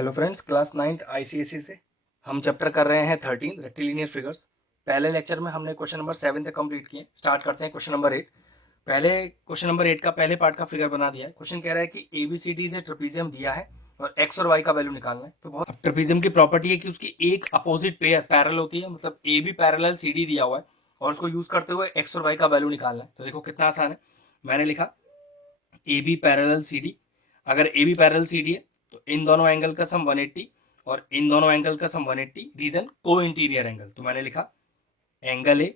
Hello friends, class 9th ICSE से हम chapter कर रहे हैं 13 रेक्टिलिनियर फिगर्स। पहले लेक्चर में हमने क्वेश्चन नंबर 7 तक कंप्लीट किए। स्टार्ट करते हैं क्वेश्चन नंबर 8। पहले क्वेश्चन नंबर 8 का पहले पार्ट का फिगर बना दिया है। क्वेश्चन कह रहा है कि एबीसीडी से ट्रेपीजियम दिया है और एक्स और वाई का वैल्यू निकालना है। तो बहुत ट्रेपीजियम की प्रॉपर्टी है कि उसकी एक अपोजिट पेयर पैरेलल होती है, मतलब A B parallel C D दिया हुआ है और उसको यूज करते हुए एक्स और वाई का वैल्यू निकालना है। तो देखो कितना आसान है। मैंने लिखा A B parallel C D. अगर A B parallel C D है तो इन दोनों एंगल का सम 180 और इन दोनों एंगल का sum 180। Reason cointerior angle, तो मैंने लिखा angle A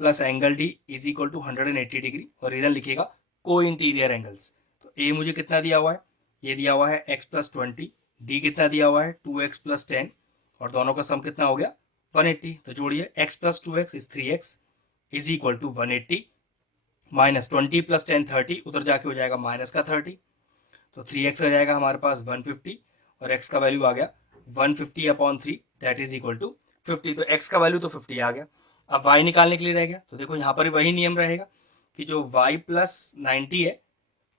plus angle D is equal to 180 degree और रीजन लिखिएगा को इंटीरियर एंगल्स। तो ए मुझे कितना दिया हुआ है, ये दिया हुआ है x प्लस 20, डी कितना दिया हुआ है 2x प्लस 10 और दोनों का सम कितना हो गया 180। तो जोड़िए x plus 2x is 3x is equal to 180 minus 20 plus 10 30, उधर जाके हो जाएगा माइनस का 30। तो 3x आ जाएगा हमारे पास 150 और x का वैल्यू आ गया 150 upon 3 that is equal to 50। तो x का वैल्यू तो 50 आ गया। अब y निकालने के लिए रह गया। तो देखो यहाँ पर वही नियम रहेगा कि जो y प्लस 90 है,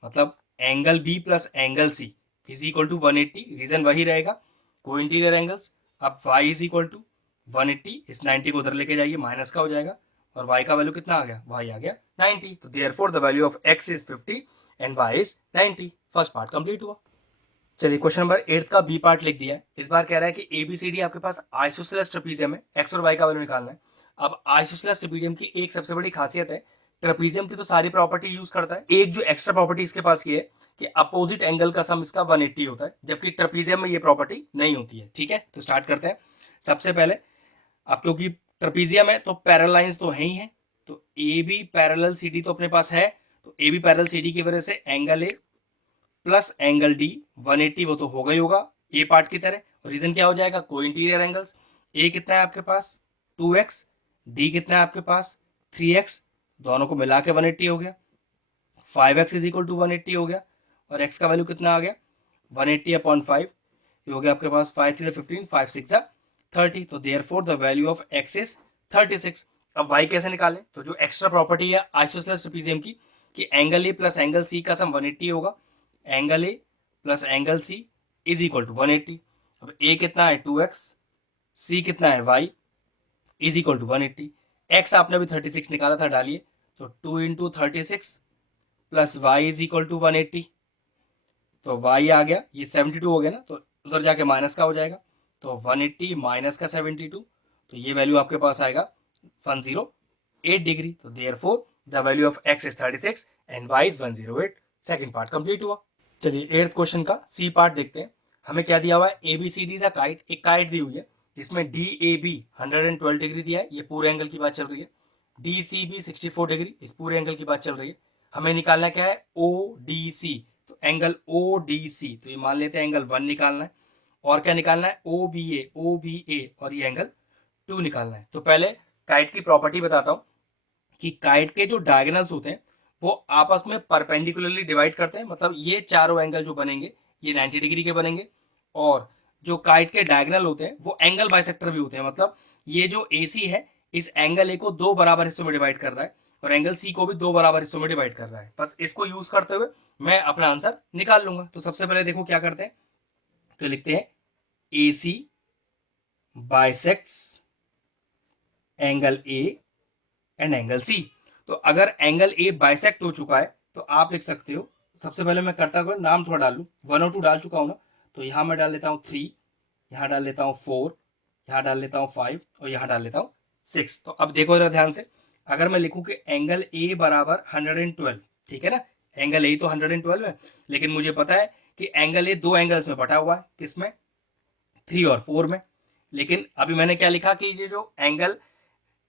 मतलब angle b plus angle c is equal to 180। Reason वही रहेगा को इंटीरियर एंगल्स। अब y इज इक्वल टू 180, इस 90 को उधर लेके जाइए, माइनस का हो जाएगा और y का वैल्यू कितना आ गया, y आ गया 90। तो therefore the value of x is 50 and y is 90। First part complete हुआ। चलिए क्वेश्चन नंबर 8 का बी पार्ट लिख दिया है। इस बार कह रहा है कि एबीसीडी आपके पास आइसोसेलेस ट्रेपीजियम है, एक्स और वाई का वैल्यू निकालना है। अब आइसोसेलेस ट्रेपीजियम की एक सबसे बड़ी खासियत है, ट्रेपीजियम की तो सारी प्रॉपर्टी यूज करता है, एक जो एक्स्ट्रा प्रॉपर्टी इसके पास ये है कि अपोजिट एंगल का सम इसका 180 होता है, जबकि ट्रेपीजियम में ये प्रॉपर्टी नहीं होती है। ठीक है, तो स्टार्ट करते हैं। सबसे पहले अब क्योंकि ट्रेपीजियम है तो पैरेलल लाइंस तो है ही है, तो A B parallel C D तो अपने पास है। तो A B parallel C D की वजह से angle A plus angle D 180 वो तो होगा ही होगा ए पार्ट की तरह। रीजन क्या हो जाएगा, को इंटीरियर एंगल्स। ए कितना है आपके पास 2x, डी कितना है आपके पास 3x, दोनों को मिला के 180 हो गया। 5x इज इक्वल टू 180 हो गया और x का वैल्यू कितना आ गया 180 अपॉन 5, ये हो गया आपके पास 5 3 15, 5 6 30। तो therefore the value of x is 36। अब y कैसे निकालें, तो जो एक्स्ट्रा प्रॉपर्टी है आइसोसेलेस ट्रेपीजियम की कि angle A plus angle C का सम 180 होगा, angle A plus angle C is equal to 180। अब ए कितना है 2x, सी कितना है y is equal to 180। x आपने अभी 36 निकाला था, डालिए। तो 2 into 36 plus Y is equal to 180। तो y आ गया, ये 72 हो गया ना, तो उधर जाके माइनस का हो जाएगा। तो 180 माइनस का 72, तो ये वैल्यू आपके पास आएगा 108 डिग्री। तो therefore the value of x is 36 and y is 108। Second part complete हुआ। चलिए 8th क्वेश्चन का सी पार्ट देखते हैं। हमें क्या दिया हुआ है, एबीसीडी का काइट, एक काइट दी हुई है जिसमें डी ए बी 112 डिग्री दिया है, ये पूरे एंगल की बात चल रही है। डी सी बी 64 डिग्री, इस पूरे एंगल की बात चल रही है। हमें निकालना क्या है ओ डी सी, तो एंगल ओ डी सी, तो ये मान लेते हैं एंगल 1 निकालना है। और क्या निकालना है ओ बी ए और ये एंगल 2 निकालना है। तो पहले काइट की प्रॉपर्टी बताता हूँ कि काइट के जो डायगोनल्स होते हैं वो आपस में परपेंडिकुलरली डिवाइड करते हैं, मतलब ये चारों एंगल जो बनेंगे ये 90 डिग्री के बनेंगे। और जो काइट के डायगोनल होते हैं वो एंगल बाइसेक्टर भी होते हैं, मतलब ये जो AC है इस एंगल ए को 2 बराबर हिस्सों में डिवाइड कर रहा है और एंगल C को भी 2 बराबर हिस्सों में डिवाइड कर रहा है। बस इसको यूज करते हुए मैं अपना आंसर निकाल लूंगा। तो सबसे पहले देखो क्या करते हैं, तो लिखते हैं AC bisects angle A and angle C। तो अगर एंगल ए बाइसेक्ट हो चुका है तो आप लिख सकते हो, सबसे पहले मैं करता हूँ नाम थोड़ा डाल लूँ, 1 और 2 डाल चुका हूँ ना, तो यहाँ मैं डाल लेता हूँ 3, यहाँ डाल लेता हूँ 4, यहाँ डाल लेता हूँ 5 और यहाँ डाल लेता हूँ 6। तो अब देखो जरा ध्यान से, अगर मैं लिखूँ कि एंगल ए बराबर 112, ठीक है ना, एंगल ए तो 112 है, लेकिन मुझे पता है कि एंगल ए 2 एंगल्स में बटा हुआ है, किसमें 3 और 4 में। लेकिन अभी मैंने क्या लिखा कि ये जो एंगल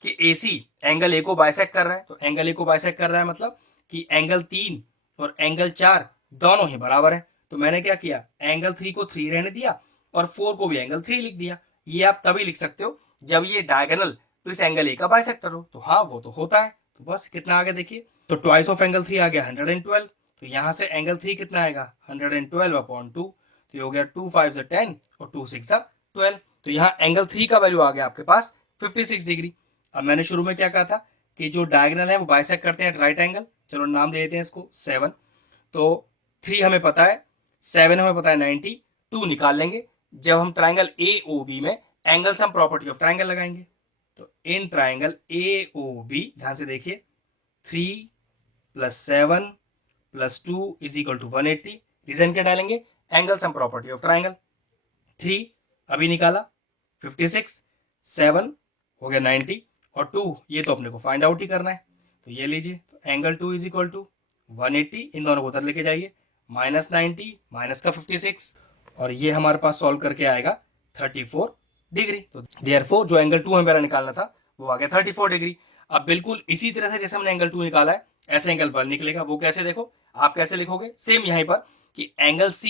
कि AC एंगल ए को बाइसेक्ट कर रहा है, तो एंगल ए को बाइसेक्ट कर रहा है मतलब कि एंगल 3 और एंगल 4 दोनों ही बराबर है। तो मैंने क्या किया, एंगल 3 को 3 रहने दिया और 4 को भी एंगल 3 लिख दिया। ये आप तभी लिख सकते हो जब ये डायगोनल तो इस एंगल ए का बाइसेक्टर हो। तो हाँ वो तो होता है। तो बस कितना आ गया देखिए, तो ट्वाइस ऑफ एंगल 3 आ गया 112। तो यहाँ से एंगल 3 कितना आएगा 112 अपॉन 2, तो ये हो गया 2 5 10 और 2 6 12। तो यहाँ एंगल 3 का वैल्यू आ गया आपके पास 56 डिग्री। अब मैंने शुरू में क्या कहा था कि जो डायगोनल है वो बाइसेक्ट करते हैं राइट एंगल, चलो नाम दे देते हैं इसको 7। तो 3 हमें पता है, 7 हमें पता है 90, 2 निकाल लेंगे जब हम ट्राइंगल AOB में angle sum property of triangle लगाएंगे। तो इन ट्राइंगल AOB ध्यान से देखिए 3 + 7 + 2 = 180। रीजन क्या डालेंगे? Angle sum property of triangle. 3 अभी निकाला 56, 7 हो गया 90 और 2 ये तो अपने को फाइंड आउट ही करना है। तो ये लीजिए, तो एंगल 2 = 180, इन दोनों को उधर लेके जाइए, -90 माइनस का 56 और ये हमारे पास सॉल्व करके आएगा 34 डिग्री। तो देयरफॉर जो एंगल 2 हमें मेरा निकालना था वो आ गया 34 डिग्री। अब बिल्कुल इसी तरह से जैसे हमने एंगल 2 निकाला है ऐसे एंगल 1 निकलेगा। वो कैसे? देखो, आप कैसे लिखोगे? सेम यहीं पर कि angle C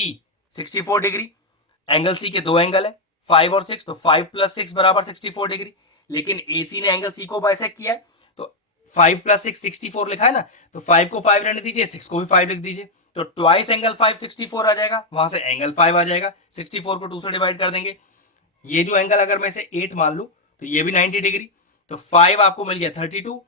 64 degree, angle C के दो एंगल है 5 और 6, तो 5 + 6 = 64 डिग्री। लेकिन AC ने एंगल C को बाइसेक्ट किया है, तो 5 + 6 64 लिखा है ना, तो 5 को 5 रहने दीजिए, 6 को भी 5 लिख दीजिए, तो ट्वाइस एंगल 5 64 आ जाएगा, वहां से एंगल 5 आ जाएगा। 64 को 2 से डिवाइड कर देंगे, ये जो एंगल अगर मैं इसे 8 मान लू तो ये भी 90 डिग्री, तो 5 आपको मिल गया 32,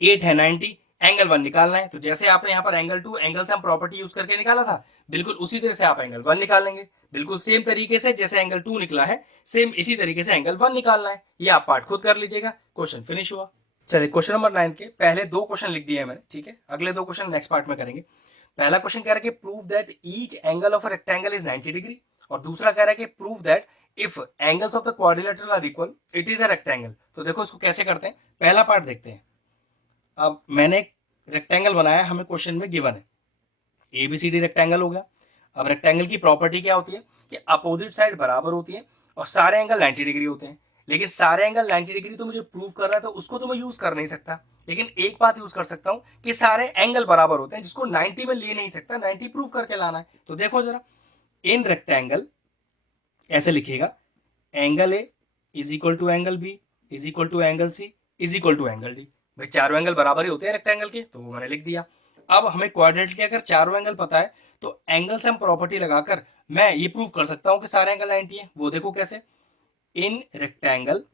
8 है 90, एंगल 1 निकालना है। तो जैसे आपने यहाँ पर angle 2 angle sum property use करके निकाला था, बिल्कुल उसी तरह से आप एंगल 1 निकाल लेंगे। बिल्कुल सेम तरीके से जैसे एंगल 2 निकला है, सेम इसी तरीके से एंगल 1 निकालना है। ये आप पार्ट खुद कर लीजिएगा। क्वेश्चन फिनिश हुआ। चलिए, क्वेश्चन नंबर 9 के पहले 2 क्वेश्चन लिख दिए हैं मैंने, ठीक है। अगले 2 क्वेश्चन नेक्स्ट पार्ट में करेंगे। पहला क्वेश्चन कह रहा है कि prove that each angle of a rectangle is 90 degree, और दूसरा कह रहा है कि prove that if angles of the quadrilateral are equal it is a rectangle. तो देखो इसको कैसे करते हैं, पहला पार्ट देखते हैं। अब मैंने एक रेक्टेंगल बनाया, हमें क्वेश्चन में गिवन है ABCD रेक्टेंगल हो गया। अब रेक्टेंगल की प्रॉपर्टी क्या होती है कि अपोजिट साइड बराबर होती है और सारे एंगल 90 डिग्री होते हैं। लेकिन सारे एंगल 90 डिग्री तो मुझे प्रूव करना है, तो उसको तो मैं यूज कर नहीं सकता, लेकिन एक बात यूज कर सकता हूं कि सारे एंगल बराबर होते हैं, जिसको 90 में ले नहीं सकता, 90 प्रूव करके लाना है। तो देखो जरा, इन रेक्टेंगल ऐसे लिखिएगा, angle A = angle B = angle C = angle D। भाई चारों एंगल बराबर ही होते हैं रेक्टेंगल के, तो वो मैंने लिख दिया। अब हमें क्वाड्रेंट के अगर चारों एंगल पता है तो एंगल सम प्रॉपर्टी लगाकर मैं ये प्रूव कर सकता हूं कि सारे एंगल 90 है। वो देखो कैसे, इन रेक्टेंगल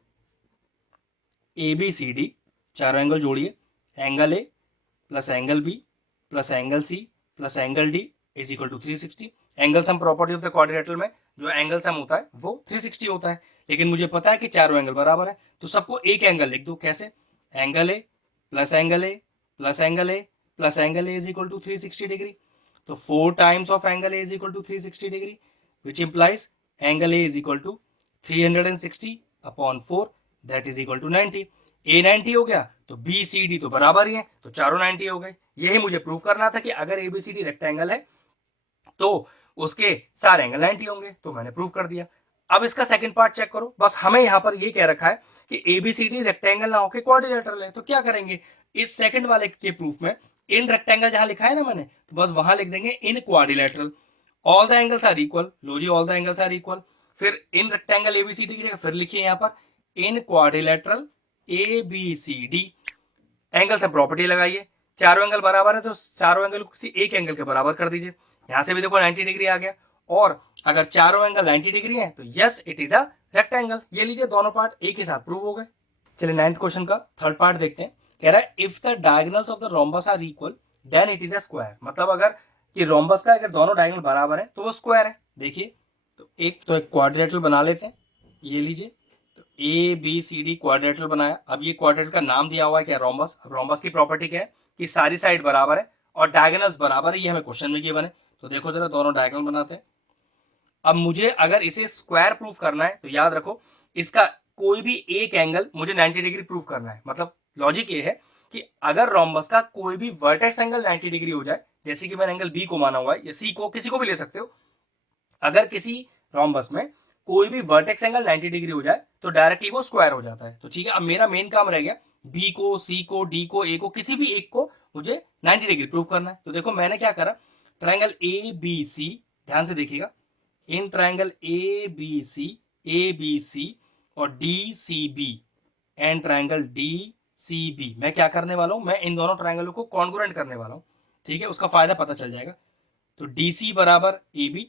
ABCD चारों एंगल जोड़िए, angle A + angle B + angle C + angle D = 360। Angle sum property of the quadrilateral में जो एंगल सम होता है वो 360 होता है, लेकिन मुझे पता है कि चारों एंगल बराबर है, तो सबको एक एंगल लिख दो। कैसे? Angle A + angle A + angle A + angle A = 360 degree. तो 4 times of angle A = 360 degree, which implies angle A = 360/4 that = 90। A 90 हो गया तो BCD तो बराबर ही है, तो चारों 90 हो गए। यही मुझे प्रूव करना था कि अगर ABCD रेक्टेंगल है तो उसके सारे एंगल 90 होंगे, तो मैंने प्रूव कर दिया। अब इसका सेकंड पार्ट चेक करो। बस हमें यहां पर ये कह रखा है कि ABCD रेक्टेंगल ना होकर क्वाड्रिलेटरल है, तो क्या करेंगे, इस सेकंड वाले के प्रूफ में इन रेक्टेंगल जहां लिखा है ना मैंने, तो बस वहां लिख देंगे in quadrilateral all the angles are equal. लो जी, all the angles are equal. फिर इन रेक्टेंगल ABCD की जगह फिर लिखिए यहां पर इन क्वाड्रिलेटरल ABCD। एंगल से प्रॉपर्टी लगाइए, चारों एंगल बराबर है तो चारों एंगल को किसी एक एंगल के बराबर कर दीजिए। यहां से भी देखो 90 डिग्री आ गया, और अगर चारों एंगल 90 डिग्री हैं तो yes it is a rectangle. ये लीजिए, दोनों पार्ट एक ही साथ प्रूव हो गए। चलिए 9th क्वेश्चन का थर्ड पार्ट देखते हैं। कह रहा है if the diagonals of the rhombus are equal then it is a square. मतलब अगर कि रोम्बस का अगर दोनों डायगोनल बराबर है तो वो स्क्वायर है। देखिए, तो एक क्वाड्रिलेटरल बना लेते हैं। ये लीजिए, तो ABCD क्वाड्रिलेटरल बनाया। अब ये क्वाड्रिलेटरल का नाम दिया हुआ है क्या? रोम्बस। रोम्बस की प्रॉपर्टी क्या है कि सारी साइड बराबर है और डायगोनल्स बराबर है, ये हमें क्वेश्चन में गिवन है। तो देखो जरा, दोनों डायगोनल बनाते हैं। अब मुझे अगर इसे स्क्वायर प्रूफ करना है तो याद रखो, इसका कोई भी एक एंगल मुझे 90 डिग्री प्रूफ करना है। मतलब लॉजिक ये है कि अगर रोम्बस का कोई भी वर्टेक्स एंगल 90 डिग्री हो जाए, जैसे कि मैंने एंगल B को माना हुआ है, या C को, किसी को भी ले सकते हो, अगर किसी रोम्बस में कोई भी वर्टेक्स एंगल 90 डिग्री हो जाए तो डायरेक्टली वो स्क्वायर हो जाता है। तो ठीक है, अब मेरा मेन काम रह गया B को, C को, D को, A को, किसी भी एक को मुझे 90 डिग्री प्रूफ करना है। तो देखो मैंने क्या करा, ट्राइंगल ABC, ध्यान से देखिएगा, इन ट्राइंगल ABC और DCB एंड ट्राइंगल DCB मैं क्या करने वाला हूं, मैं इन दोनों ट्राइंगलों को कॉन्ग्रुएंट करने वाला हूं। ठीक है, उसका फायदा पता चल जाएगा। तो DC = AB,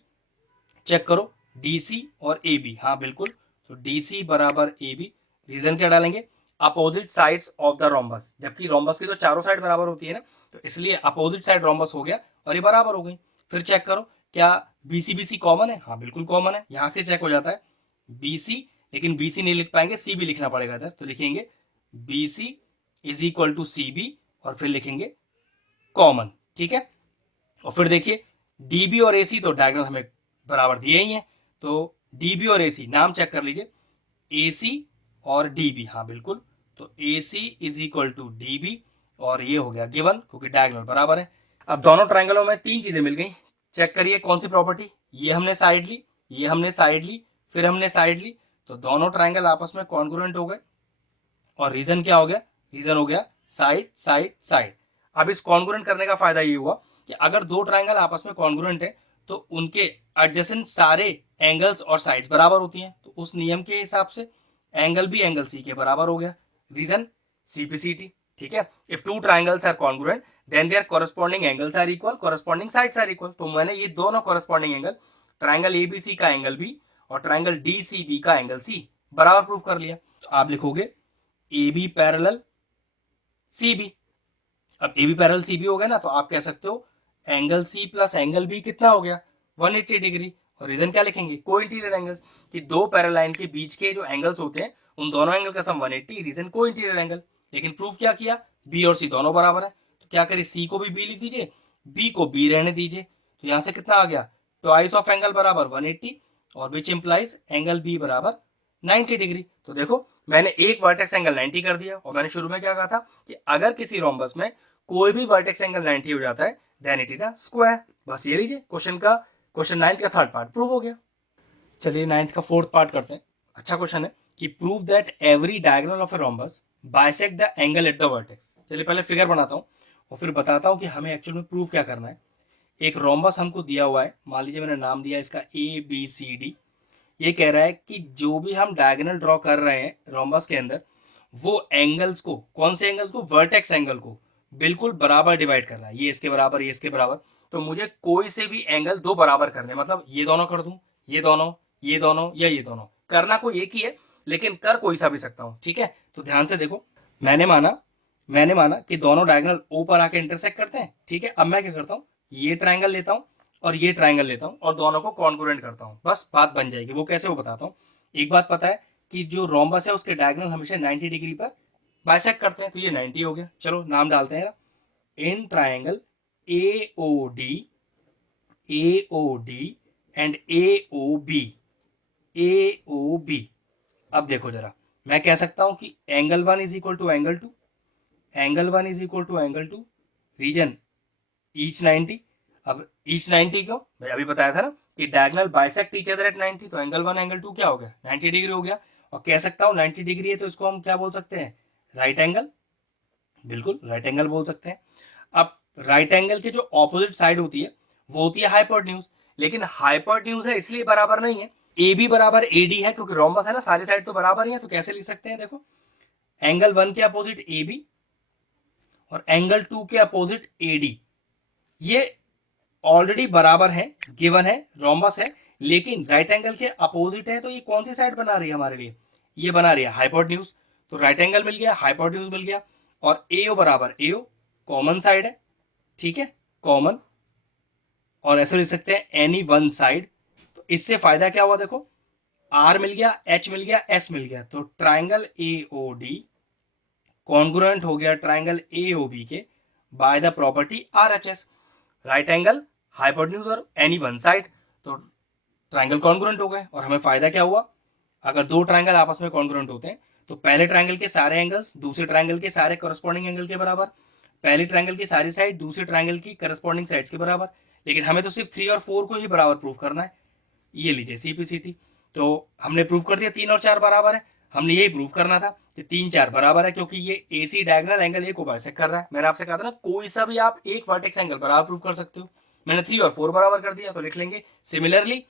चेक करो DC और AB, हाँ बिल्कुल, तो DC = AB। रीजन क्या डालेंगे, opposite sides of the rhombus, जबकि रोम्बस की तो चारों साइड बराबर होती है ना, तो इसलिए अपोजिट साइड रोम्बस हो गया और ये बराबर हो गई। फिर चेक करो क्या BC BC कॉमन है, हाँ बिल्कुल कॉमन है, यहां से चेक हो जाता है BC, लेकिन BC नहीं लिख पाएंगे, CB लिखना पड़ेगा इधर, तो लिखेंगे BC is equal to CB और फिर लिखेंगे कॉमन, ठीक है। और फिर देखिए DB और AC तो डायगोनल हमें बराबर दिए ही हैं, तो DB और AC नाम चेक कर लीजिए, AC और DB, हाँ बिल्कुल, तो AC is equal to DB और ये हो गया गिवन, क्योंकि डायगोनल बराबर है। अब दोनों ट्रायंगलों में तीन चीजें मिल गई, चेक करिए कौन सी प्रॉपर्टी, ये हमने साइड ली, ये हमने साइड ली, फिर हमने साइड ली, तो दोनों ट्रायंगल आपस में कॉन्ग्रुएंट हो गए। और रीजन क्या हो गया, रीजन हो गया साइड साइड साइड। अब इस कॉन्ग्रुएंट करने का फायदा ये हुआ कि अगर दो ट्रायंगल आपस में कॉन्ग्रुएंट है तो उनके एडजेसेंट सारे एंगल्स और साइड्स बराबर होती हैं, तो उस नियम के हिसाब से एंगल भी एंगल सी के बराबर हो गया, रीजन CPCT, ठीक है। If two triangles are congruent then their corresponding angles are equal, corresponding sides are equal, तो मैंने ये दोनों कॉरेस्पॉन्डिंग एंगल ट्रायंगल ABC का एंगल B और ट्रायंगल DCB का एंगल C बराबर प्रूफ कर लिया। तो आप लिखोगे AB पैरेलल CB, अब AB पैरेलल CB हो गया ना, तो आप कह सकते हो angle C plus angle B कितना हो गया 180 डिग्री। और रीजन क्या लिखेंगे, को इंटीरियर एंगल्स, कि दो पैरेलल लाइन के बीच के जो एंगल्स होते हैं उन दोनों एंगल का sum 180, reason cointerior angle. लेकिन प्रूफ क्या किया, B और C दोनों बराबर है, तो क्या करें C को भी B लिख दीजिए, B को B रहने दीजिए, तो यहां से कितना आ गया ट्वाइस ऑफ एंगल बराबर 180 और विच इंप्लाइज एंगल B बराबर 90 डिग्री। तो देखो मैंने एक वर्टेक्स एंगल 90 कर दिया, और मैंने शुरू में क्या कहा था कि अगर किसी रोम्बस में कोई भी वर्टेक्स एंगल 90 हो जाता है then it is a square. बस ये लीजिए क्वेश्चन 9 का थर्ड पार्ट प्रूव हो गया। चलिए 9 का फोर्थ पार्ट करते हैं। अच्छा क्वेश्चन है कि prove that every diagonal of a rhombus bisect the angle at the vertex. चलिए पहले फिगर बनाता हूँ और फिर बताता हूँ कि हमें एक्चुअल में प्रूव क्या करना है। एक रोम्बस हमको दिया हुआ है, मान लीजिए मैंने नाम दिया इसका ABCD। ये कह रहा है कि जो भी हम डायगोनल ड्रॉ कर रहे हैं रोम्बस के अंदर, वो एंगल्स को, कौन से एंगल्स को, वर्टेक्स एंगल को बिल्कुल बराबर डिवाइड कर रहा है, ये इसके बराबर, ये इसके बराबर। तो मुझे कोई से भी एंगल दो बराबर करने, मतलब ये दोनों कर दूं, ये दोनों, ये दोनों या ये दोनों, करना कोई एक ही है लेकिन कर कोई सा भी सकता हूं, ठीक है। तो ध्यान से देखो, मैंने माना कि दोनों डायगोनल O पर आके इंटरसेक्ट करते हैं, ठीक है। अब मैं क्या करता हूं, ये ट्रायंगल लेता हूं और ये ट्रायंगल लेता हूं और दोनों को कॉन्ग्रुएंट करता हूं, बस बात बन जाएगी। वो कैसे, वो बताता हूं। एक बात पता है कि जो रोम्बस है उसके डायगोनल हमेशा 90 डिग्री पर बाइसेक्ट करते हैं, तो ये 90 हो गया। चलो नाम डालते हैं, in triangle AOD and AOB। अब देखो जरा, मैं कह सकता हूं कि angle 1 is equal to angle 2, angle 1 is equal to angle 2, reason each 90। अब ईच 90 क्यों, मैं अभी बताया था ना कि diagonal bisect each other at 90, तो एंगल 1 एंगल 2 क्या हो गया 90 डिग्री हो गया। और कह सकता हूं 90 डिग्री है तो इसको हम क्या बोल सकते हैं, राइट एंगल, बिल्कुल राइट एंगल बोल सकते हैं। अब राइट एंगल की जो ऑपोजिट साइड होती है वो होती है हाइपोटेन्यूज, लेकिन हाइपोटेन्यूज है इसलिए बराबर नहीं है। AB बराबर AD है क्योंकि रोम्बस है ना, सारी साइड तो बराबर ही है, तो कैसे लिख सकते हैं, देखो एंगल 1 के अपोजिट AB और एंगल 2 के अपोजिट AD, ये ऑलरेडी बराबर है, गिवन है, रोम्बस है, लेकिन राइट एंगल के अपोजिट है, तो ये कौन सी साइड बना रही है हमारे लिए, ये बना रही है हाइपोटेन्यूज। तो राइट एंगल मिल गया, हाइपोटेन्यूज मिल गया, और AO बराबर AO कॉमन साइड है, ठीक है, कॉमन, और ऐसे लिख सकते हैं एनी वन साइड। तो इससे फायदा क्या हुआ, देखो R मिल गया, H मिल गया, S मिल गया, तो ट्राइंगल AOD कॉन्ग्रुएंट हो गया ट्राइंगल AOB के by the property RHS, right angle, hypotenuse और एनी वन साइड, तो ट्राइंगल कॉन्ग्रुएंट हो गए। और हमें फायदा क्या हुआ, अगर दो ट्राइंगल आपस में कॉन्ग्रुएंट होते हैं तो पहले ट्राइंगल के सारे एंगल्स दूसरे ट्राइंगल के सारे करस्पॉन्डिंग एंगल के बराबर, पहले ट्राइंगल की सारी साइड दूसरे ट्राइंगल की करस्पॉन्डिंग साइड्स के बराबर। लेकिन हमें तो सिर्फ 3 और 4 को ही बराबर प्रूफ करना है, ये लीजिए CPCT। तो हमने प्रूफ कर दिया 3 और 4 बराबर है, हमने यही प्रूफ करना था कि 3 4 बराबर है, क्योंकि ये AC डायगोनल एंगल ए को बाइसेक्ट कर रहा है। मैंने आपसे कहा था ना कोई सा भी आप एक वर्टेक्स एंगल बराबर प्रूफ कर सकते हो। मैंने 3 और 4 बराबर कर दिया, तो लिख लेंगे सिमिलरली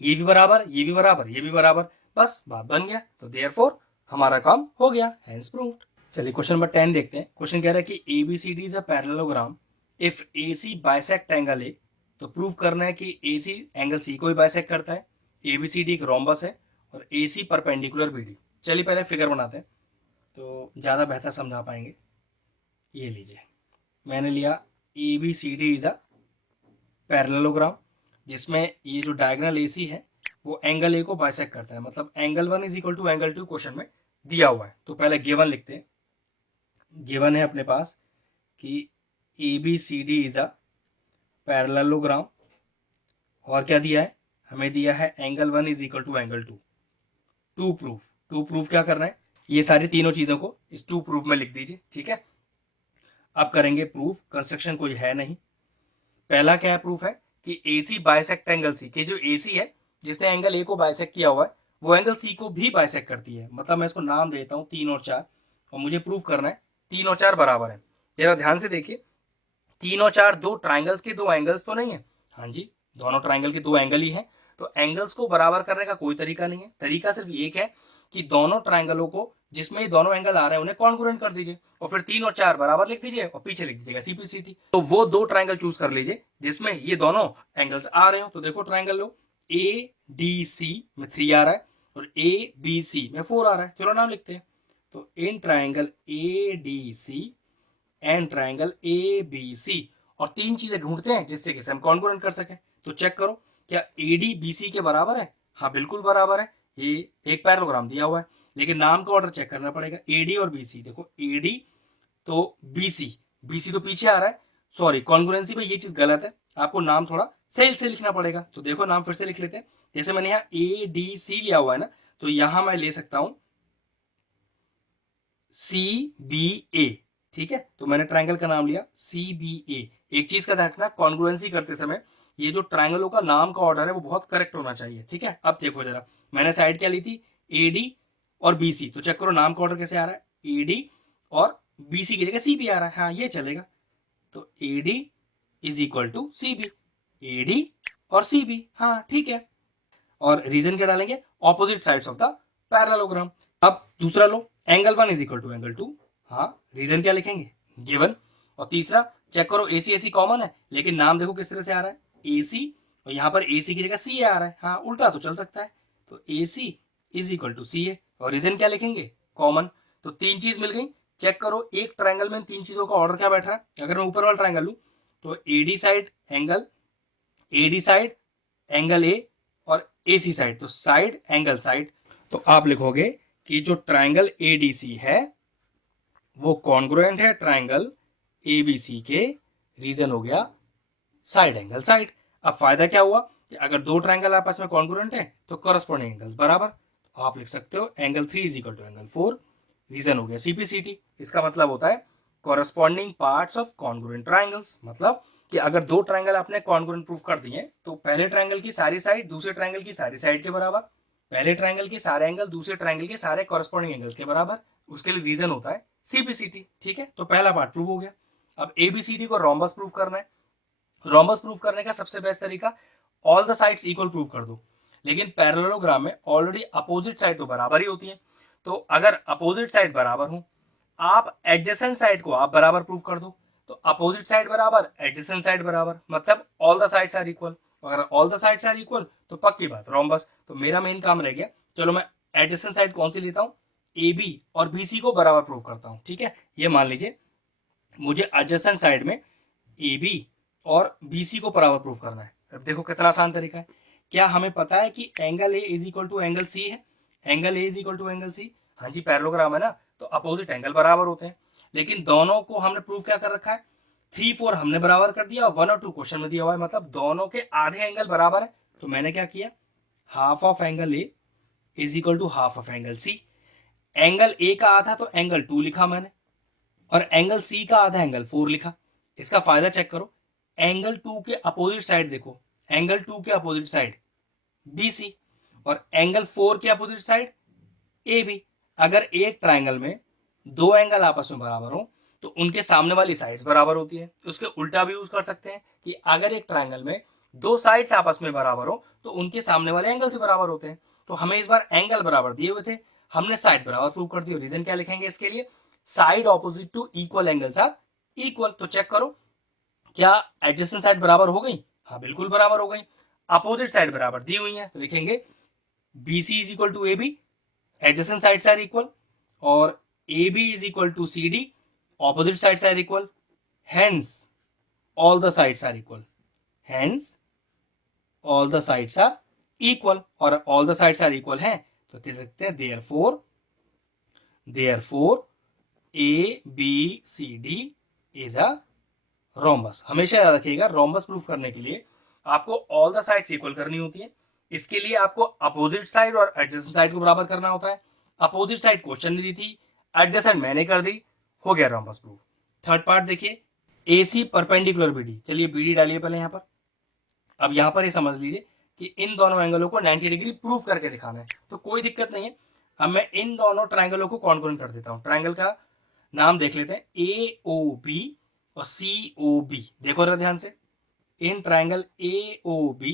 ये भी बराबर, ये भी बराबर, ये भी बराबर, बस बात बन गया। तो देयरफॉर हमारा काम हो गया, हेंस प्रूव्ड। चलिए क्वेश्चन नंबर 10 देखते हैं। क्वेश्चन कह रहा है कि ABCD is a parallelogram if AC bisect angle A, तो प्रूव करना है कि AC एंगल C को भी बाइसेक्ट करता है, ABCD एक रोम्बस है और AC परपेंडिकुलर BD। चलिए पहले फिगर बनाते हैं तो ज़्यादा बेहतर समझा पाएंगे। ये लीजिए, मैंने लिया ABCD इज अ पैरेललोग्राम, जिसमें ये जो डायगोनल AC है वो एंगल A को बाइसेक्ट करता है, मतलब angle 1 is equal to angle 2 question में दिया हुआ है। तो पहले गिवन लिखते हैं। गिवन है अपने पास कि ABCD इज अ पैरेललोग्राम, और क्या दिया है, हमें दिया है angle 1 is equal to angle 2। To proof क्या करना है, ये सारी तीनों चीजों को इस टू प्रूफ में लिख दीजिए, ठीक है। अब करेंगे प्रूफ, कंस्ट्रक्शन कोई है नहीं। पहला क्या है प्रूफ है कि AC बाइसेक्ट एंगल C, कि जो AC है जिसने एंगल A को बाइसेक्ट किया हुआ है वो एंगल C को भी बाइसेक्ट करती है। मतलब मैं इसको नाम देता हूँ 3 और 4, और मुझे प्रूफ करना है 3 और 4 बराबर है। जरा ध्यान से देखिए, 3 और 4 दो ट्राइंगल्स के दो एंगल्स तो नहीं है, हाँ जी दोनों ट्राइंगल के दो एंगल ही है। तो एंगल्स को बराबर करने का कोई तरीका नहीं है, तरीका सिर्फ एक है कि दोनों ट्राइंगलों को जिसमें ये दोनों एंगल आ रहे हैं उन्हें कॉन्ग्रुएंट कर दीजिए, और फिर 3 और 4 बराबर लिख दीजिए और पीछे लिख दीजिएगा CPCT। तो वो दो ट्राइंगल चूज कर लीजिए जिसमें ये दोनों एंगल्स आ रहे हो। तो देखो ट्राइंगल लो, ADC में 3 आ रहा है और ABC में 4 आ रहा है, चलो नाम लिखते हैं। तो in triangle ADC and triangle ABC, और तीन चीजें ढूंढते हैं जिससे कि हम कॉन्ग्रुएंट कर सकें। तो चेक करो क्या AD BC के बराबर है, हाँ बिल्कुल बराबर है। ये एक पैरेललोग्राम दिया हुआ है, लेकिन नाम का ऑर्डर चेक करना पड़ेगा। AD और BC, देखो AD तो BC तो पीछे आ रहा है, सॉरी कॉन्ग्रुएंसी में ये चीज गलत है, आपको नाम थोड़ा सही से लिखना पड़ेगा। तो देखो नाम फिर से लिख लेते हैं। जैसे मैंने यहाँ ADC लिया हुआ है ना, तो यहां मैं ले सकता हूं CBA, ठीक है। तो मैंने ट्राइंगल का नाम लिया CBA। एक चीज का ध्यान रखना, कॉन्ग्रुएंसी करते समय ये जो ट्राइंगलों का नाम का ऑर्डर है वो बहुत करेक्ट होना चाहिए, ठीक है। अब देखो जरा, मैंने साइड क्या ली थी, AD और BC, तो चेक करो नाम का ऑर्डर कैसे आ रहा है, AD और BC की जगह CB आ रहा है, हाँ ये चलेगा। तो AD is equal to CB, AD और CB, हाँ ठीक है। और रीजन क्या डालेंगे, opposite sides of the parallelogram. अब दूसरा लो, angle 1 is equal to angle 2, हाँ रीजन क्या लिखेंगे, गिवन। और तीसरा चेक करो AC कॉमन है, लेकिन नाम देखो किस तरह से आ रहा है, AC, और यहाँ पर AC की जगह CA आ रहा है, हाँ उल्टा तो चल सकता है। तो AC is equal to CA, और रीजन क्या लिखेंगे, कॉमन। तो तीन चीज मिल गई। चेक करो एक ट्राइंगल में तीन चीजों का ऑर्डर क्या बैठ रहा है। अगर मैं ऊपर वाला ट्राइंगल लू तो AD साइड एंगल A, और AC साइड तो साइड एंगल साइड। तो आप लिखोगे कि जो ट्राइंगल ADC है वो कॉन्ग्रुएंट है ट्राइंगल ABC के, रीजन हो गया साइड एंगल साइड। अब फायदा क्या हुआ कि अगर दो ट्राइंगल आपस में कॉन्ग्रुएंट है तो करस्पॉन्डिंग एंगल्स बराबर, तो आप लिख सकते हो angle 3 is equal to angle 4, reason हो गया CPCT। इसका मतलब होता है corresponding parts of congruent triangles, मतलब कि अगर दो ट्राइंगल आपने कॉन्ग्रुएंट प्रूफ कर दिए तो पहले ट्राइंगल की सारी साइड दूसरे ट्राइंगल की सारी साइड के बराबर, पहले ट्राइंगल के सारे एंगल दूसरे ट्राइंगल के सारे कॉरस्पॉन्डिंग एंगल्स के बराबर, उसके लिए रीजन होता है CPCT, ठीक है। तो पहला पार्ट प्रूव हो गया। अब ABCD को रोम्बस प्रूफ करना है। रोम्बस प्रूफ करने का सबसे बेस्ट तरीका, all the sides equal proof कर दो। लेकिन पैरेललोग्राम में ऑलरेडी अपोजिट साइड तो बराबर ही होती है, तो अगर अपोजिट साइड बराबर हो, आप एडजेसेंट साइड को आप बराबर प्रूफ कर दो। तो अपोजिट साइड बराबर एडजेसेंट साइड बराबर, मतलब all the sides are equal. अगर all the sides are equal तो पक्की बात रोम्बस। तो मेरा मेन काम रह गया, चलो मैं एडजेसेंट साइड कौन सी लेता हूँ, AB और BC को बराबर प्रूफ करता हूँ, ठीक है। ये मान लीजिए मुझे एडजेसेंट साइड में AB और BC को बराबर प्रूफ करना है। अब देखो कितना आसान तरीका है। क्या हमें पता है कि angle A is equal to angle C है, angle A is equal to angle C, हाँ जी पैरेललोग्राम है ना, तो अपोजिट एंगल बराबर होते हैं। लेकिन दोनों को हमने प्रूफ क्या कर रखा है, 3 4 हमने बराबर कर दिया, 1 और 2 क्वेश्चन में दिया हुआ है, मतलब दोनों के आधे एंगल बराबर है। तो मैंने क्या किया, half of angle A is equal to half of angle C। Angle A का आधा तो एंगल 2 लिखा मैंने, और एंगल C का आधा एंगल 4 लिखा। इसका फायदा चेक करो, एंगल 2 के अपोजिट साइड देखो, एंगल 2 के अपोजिट साइड BC, और एंगल 4 के अपोजिट साइड AB। अगर एक ट्राइंगल में दो एंगल आपस में बराबर हो तो उनके सामने वाली साइड्स बराबर होती है। उसके उल्टा भी यूज कर सकते हैं कि अगर एक ट्राइंगल में दो साइड्स आपस में बराबर हो तो उनके सामने वाले एंगल से बराबर होते हैं। तो हमें इस बार एंगल बराबर दिए हुए थे, हमने साइड बराबर प्रूव कर दी। रीजन क्या लिखेंगे इसके लिए, side opposite to equal angles are equal. तो चेक करो क्या एडजेसेंट साइड बराबर हो गई, हाँ बिल्कुल बराबर हो गई। अपोजिट साइड बराबर दी हुई है तो लिखेंगे BC is equal to AB, adjacent sides are equal, और AB is equal to CD, opposite sides are equal, hence all the sides are equal, hence all the sides are equal, और all the sides are equal हैं तो कह सकते हैं therefore A B C D is a rhombus. हमेशा याद रखिएगा, rhombus proof करने के लिए आपको ऑल द साइड्स इक्वल करनी होती है। इसके लिए आपको अपोजिट साइड और एडजेसेंट साइड को बराबर करना होता है। अपोजिट साइड क्वेश्चन ने दी थी, एडजेसेंट मैंने कर दी, हो गया रोम्बस प्रूफ। थर्ड पार्ट देखिए, AC परपेंडिकुलर BD। चलिए BD डालिए पहले यहाँ पर। अब यहाँ पर ये समझ लीजिए कि इन दोनों एंगलों को 90 डिग्री प्रूफ करके दिखाना है, तो कोई दिक्कत नहीं है। अब मैं इन दोनों ट्रायंगलों को कॉन्ग्रुएंट कर देता हूँ। ट्रायंगल का नाम देख लेते हैं, AOB और COB। देखो जरा ध्यान से, इन ट्रायंगल AOB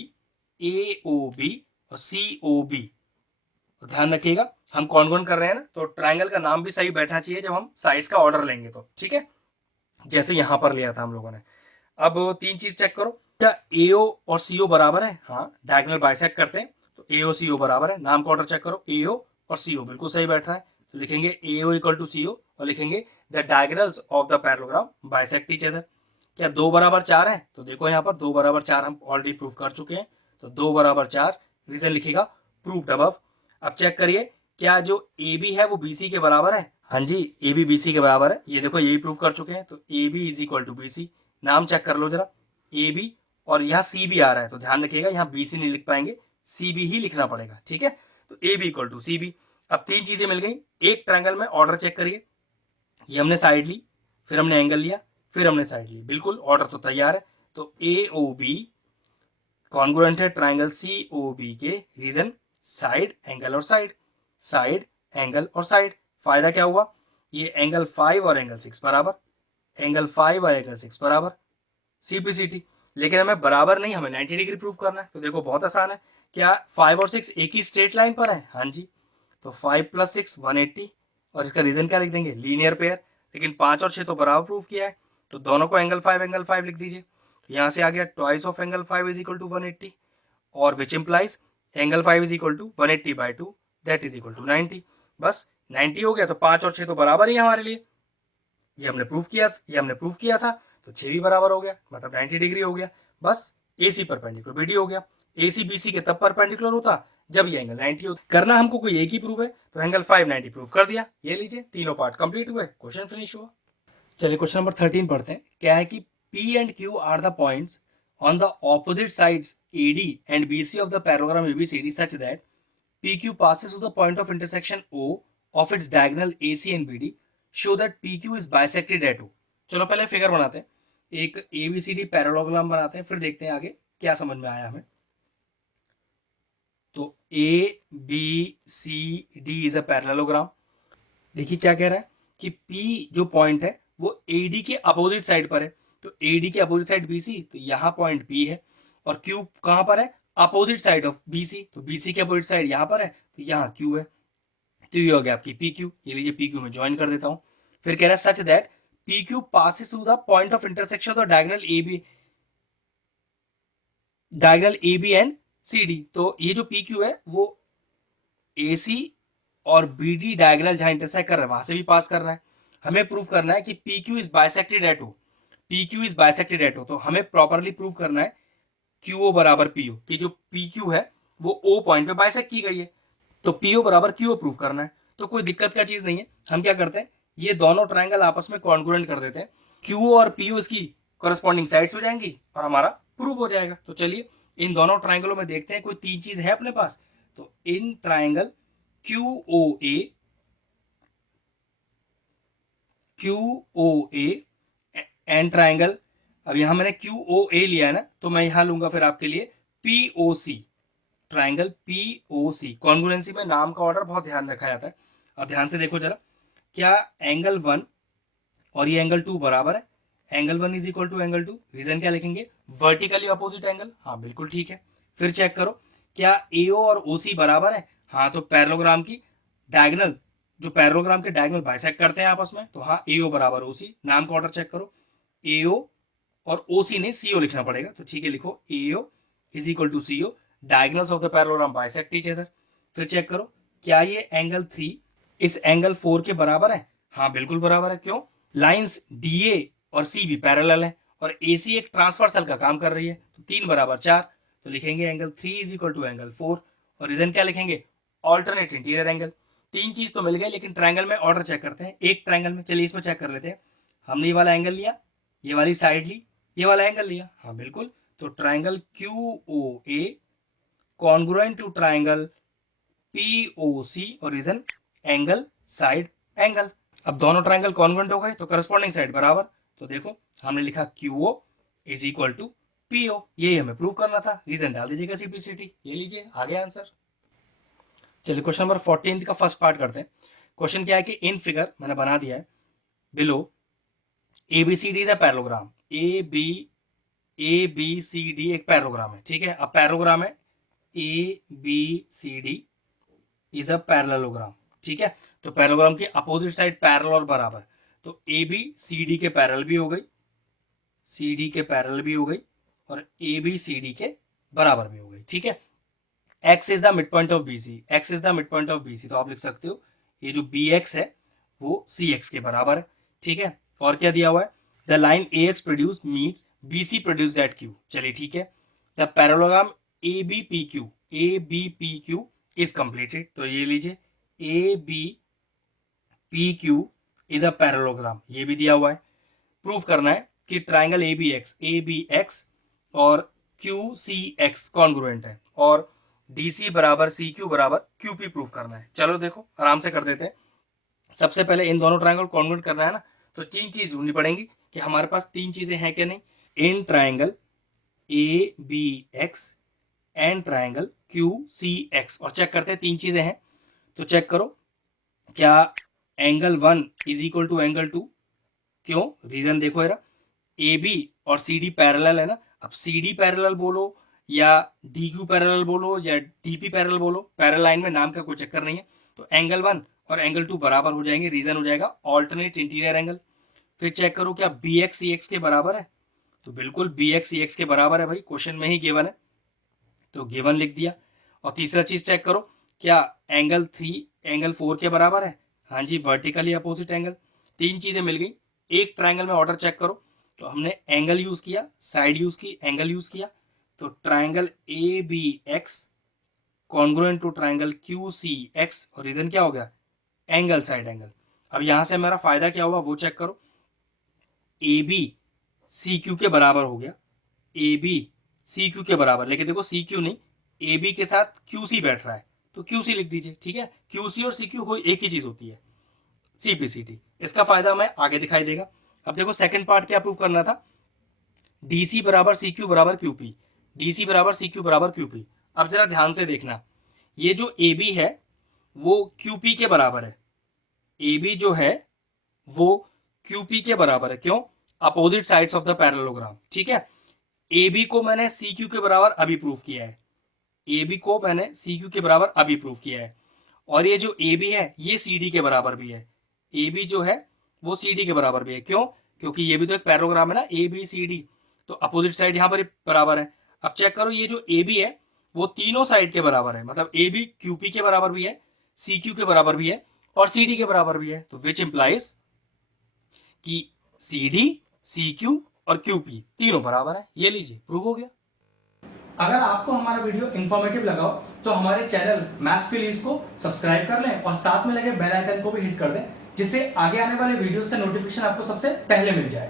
और COB, तो ध्यान रखिएगा हम कॉन्ग्रुएंट कर रहे हैं ना, तो ट्रायंगल का नाम भी सही बैठना चाहिए जब हम साइड्स का ऑर्डर लेंगे तो, ठीक है, जैसे यहां पर लिया था हम लोगों ने। अब तीन चीज चेक करो, क्या AO और CO बराबर है? हाँ, डायगोनल बाइसेक्ट करते हैं तो AO CO बराबर है। नाम का ऑर्डर चेक करो, AO और CO बिल्कुल सही बैठ रहा है, तो लिखेंगे AO इक्वल टू CO और लिखेंगे the diagonals of the parallelogram bisect each other. क्या 2 बराबर 4 है? तो देखो यहाँ पर 2 बराबर 4 हम ऑलरेडी प्रूफ कर चुके हैं, तो 2 बराबर 4 रीजन लिखेगा प्रूव्ड अबव। अब चेक करिए, क्या जो AB है वो BC के बराबर है? हाँ जी, AB BC के बराबर है, ये देखो यही प्रूफ कर चुके हैं, तो AB is equal to BC। नाम चेक कर लो जरा, AB और यहाँ CB आ रहा है, तो ध्यान रखिएगा यहाँ BC नहीं लिख पाएंगे, CB ही लिखना पड़ेगा, ठीक है, तो AB इक्वल टू CB। अब तीन चीजें मिल गई। एक ट्रायंगल में ऑर्डर चेक करिए, ये हमने साइड ली, फिर हमने एंगल लिया, फिर हमने साइड ली, बिल्कुल ऑर्डर तो तैयार है। तो AOB कॉन्ग्रुएंट है ट्रायंगल COB के, रीजन साइड एंगल और साइड, साइड एंगल और साइड। फायदा क्या हुआ, ये एंगल 5 और एंगल 6 बराबर, एंगल 5 और एंगल 6 बराबर, CPCT। लेकिन हमें बराबर नहीं, हमें 90 डिग्री प्रूफ करना है, तो देखो बहुत आसान है। क्या 5 और 6 एक ही स्ट्रेट लाइन पर है? हाँ जी, तो 5 + 6 180, और इसका रीजन क्या लिख देंगे, लीनियर पेयर। लेकिन 5 और 6 तो बराबर प्रूफ किया है, तो दोनों को एंगल 5 लिख दीजिए। तो यहाँ से आ गया twice of angle 5 is equal to 180, और which implies angle 5 is equal to 180/2 that is equal to 90। बस 90 हो गया, तो 5 और 6 तो बराबर ही है हमारे लिए, ये हमने प्रूफ किया था, तो 6 भी बराबर हो गया, मतलब 90 डिग्री हो गया। बस AC परपेंडिकुलर BD हो गया। AC BC के तब परपेंडिकुलर होता जब ये एंगल 90 होता। करना हमको कोई एक ही प्रूफ है, तो एंगल 590 प्रूफ कर दिया। ये लीजिए तीनों पार्ट कंप्लीट हुए, क्वेश्चन फिनिश हुआ। चलिए क्वेश्चन नंबर 13 पढ़ते हैं। क्या है कि P and Q are the points on the opposite sides AD and BC of the parallelogram ABCD such that PQ passes through the point of intersection O of its diagonal AC and BD, show that PQ is bisected at O। चलो पहले figure बनाते हैं, एक ABCD parallelogram बनाते हैं, फिर देखते हैं आगे क्या समझ में आया हमें। तो ABCD इज अ पैरेललोग्राम। देखिए क्या कह रहा है कि P जो पॉइंट है वो AD के अपोजिट साइड पर है, तो AD के अपोजिट साइड BC, तो यहाँ पॉइंट P है, और Q कहाँ पर है, अपोजिट साइड ऑफ BC, तो BC के अपोजिट साइड यहाँ पर है, तो यहाँ Q है, तो ये हो गया आपकी PQ। ये लीजिए PQ में ज्वाइन कर देता हूँ। फिर कह रहा है such that PQ passes through the point of intersection of the diagonal AB and CD। तो ये जो PQ है वो AC और BD डायगोनल जहां इंटरसेक्ट कर रहा है वहां से भी पास कर रहा है। हमें प्रूव करना है कि PQ is bisected eight O, PQ is bisected eight O, तो हमें प्रॉपरली प्रूव करना है QO बराबर PO, कि जो PQ है वो O पॉइंट पे बाइसेक्ट की गई है, तो PO बराबर QO प्रूव करना है। तो कोई दिक्कत का चीज नहीं है, हम क्या करते हैं, ये दोनों ट्रायंगल आपस में कॉन्ग्रुएंट कर देते हैं, QO और PO इसकी कॉरेस्पॉन्डिंग साइड्स हो जाएंगी और हमारा प्रूव हो जाएगा। तो चलिए इन दोनों ट्रायंगलों में देखते हैं कोई तीन चीज है अपने पास। तो in triangle QOA and triangle, अब यहां मैंने QOA लिया है ना, तो मैं यहां लूंगा फिर आपके लिए POC, ट्रायंगल POC। कॉन्ग्रुएंसी में नाम का ऑर्डर बहुत ध्यान रखा जाता है। अब ध्यान से देखो जरा, क्या एंगल 1 और ये एंगल 2 बराबर है? Angle 1 is equal to angle 2, reason क्या लिखेंगे, वर्टिकली अपोजिट एंगल। हाँ बिल्कुल ठीक है। फिर चेक करो, क्या AO और OC बराबर है? हाँ, तो पैरेललोग्राम की डायगोनल, जो पैरेललोग्राम के डायगोनल बाइसेक्ट करते हैं आपस में, तो हाँ AO बराबर OC। नाम का ऑर्डर चेक करो, AO और OC ने CO लिखना पड़ेगा, तो ठीक है लिखो AO is equal to CO, diagonals of the parallelogram bisect each other. फिर चेक करो, क्या ये एंगल 3 इस एंगल 4 के बराबर है? हाँ बिल्कुल बराबर है। क्यों, लाइंस DA और CB पैरेलल है और AC एक ट्रांसवर्सल का काम कर रही है, तो 3 बराबर 4, तो लिखेंगे angle 3 is equal to angle 4, और रीजन क्या लिखेंगे, ऑल्टरनेट इंटीरियर एंगल। तीन चीज तो मिल गई, लेकिन ट्रायंगल में ऑर्डर चेक करते हैं। एक ट्रायंगल में, चलिए इसमें चेक कर लेते हैं। हमने ये वाला एंगल लिया, ये वाली साइड ली, ये वाला एंगल लिया, हाँ बिल्कुल। तो triangle QOA congruent to triangle POC, और रीजन एंगल साइड एंगल। अब दोनों ट्रायंगल कॉन्ग्रुएंट हो गए तो करस्पॉन्डिंग साइड बराबर। तो देखो हमने लिखा QO is equal to PO, यही हमें प्रूव करना था। रीजन डाल दीजिएगा CPCT, ये लीजिए आ गया आंसर। चलिए क्वेश्चन नंबर 14 का फर्स्ट पार्ट करते हैं। क्वेश्चन क्या है कि इन फिगर मैंने बना दिया है, below ABCD is a parallelogram. ABCD एक पैरेललोग्राम है, ठीक है। अब पैरेललोग्राम है ABCD इज अ पैरेललोग्राम, ठीक है। तो पैरेललोग्राम की अपोजिट साइड पैरेलल और बराबर, तो ABCD के पैरेलल भी हो गई, CD के पैरेलल भी हो गई, और ABCD के बराबर भी हो गई, ठीक है। X is the mid point of BC, X is the mid point of BC, तो आप लिख सकते हो ये जो BX है वो CX के बराबर है, ठीक है। और क्या दिया हुआ है, the line AX produce meets BC produced at Q, चलिए ठीक है। The parallelogram ABPQ is completed, तो ये लीजिए ABPQ इज अ पैरेललोग्राम, ये भी दिया हुआ है। प्रूफ करना है कि ट्राइंगल ABX और QCX कॉन्ग्रुएंट है, और DC बराबर CQ बराबर QP प्रूफ करना है। चलो देखो आराम से कर देते हैं। सबसे पहले इन दोनों ट्राइंगल कॉन्ग्रुएंट करना है ना, तो तीन चीज ढूंढनी पड़ेंगी कि हमारे पास तीन चीजें हैं कि नहीं। इन triangle ABX and triangle QCX, और चेक करते हैं तीन चीजें हैं। तो चेक करो, क्या angle 1 is equal to angle 2, क्यों, रीजन देखो यार, AB और CD पैरेलल है ना। अब CD पैरेलल बोलो या DQ पैरेलल बोलो या DP पैरेलल बोलो, पैरेलल लाइन में नाम का कोई चक्कर नहीं है। तो एंगल 1 और एंगल 2 बराबर हो जाएंगे, रीजन हो जाएगा ऑल्टरनेट इंटीरियर एंगल। फिर चेक करो क्या BX CX के बराबर है, तो बिल्कुल BX CX के बराबर है भाई, क्वेश्चन में ही गिवन है, तो गिवन लिख दिया। और तीसरा चीज चेक करो, क्या एंगल 3 एंगल 4 के बराबर है, हाँ जी, वर्टिकली अपोजिट एंगल। तीन चीजें मिल गई। एक ट्राइंगल में ऑर्डर चेक करो, तो हमने एंगल यूज किया, साइड यूज की, एंगल यूज किया, तो triangle ABX congruent to triangle QCX, और रीजन क्या हो गया, एंगल साइड एंगल। अब यहां से हमारा फायदा क्या हुआ वो चेक करो, AB CQ के बराबर हो गया, AB CQ के बराबर, लेकिन देखो CQ नहीं, AB के साथ QC बैठ रहा है, तो QC लिख दीजिए, ठीक है। QC और CQ हो एक ही चीज होती है, CPCT। इसका फायदा हमें आगे दिखाई देगा। अब देखो सेकंड पार्ट क्या प्रूव करना था, DC बराबर CQ बराबर QP, DC बराबर CQ बराबर QP। अब जरा ध्यान से देखना, ये जो AB है वो QP के बराबर है, AB जो है वो QP के बराबर है, क्यों, opposite sides of the parallelogram, ठीक है। AB को मैंने CQ के बराबर अभी प्रूव किया है, AB को मैंने CQ के बराबर अभी प्रूव किया है, और ये जो AB है ये CD के बराबर भी है, AB जो है वो CD के बराबर भी है, क्यों, क्योंकि ये भी तो एक पैरेललोग्राम है ना ABCD, तो अपोजिट साइड यहां पर बराबर है। अब चेक करो, ये जो AB है वो तीनों साइड के बराबर है, मतलब AB QP के बराबर भी है, CQ के बराबर भी है, और CD के बराबर भी है, तो विच इंप्लाइज कि CD CQ और QP तीनों बराबर है। ये लीजिए प्रूव हो गया। अगर आपको हमारा वीडियो इंफॉर्मेटिव लगा हो तो हमारे चैनल मैथ्स प्लीज को सब्सक्राइब कर लें और साथ में लगे बेल आइकन को भी हिट कर दें, जिससे आगे आने वाले वीडियोस का नोटिफिकेशन आपको सबसे पहले मिल जाए।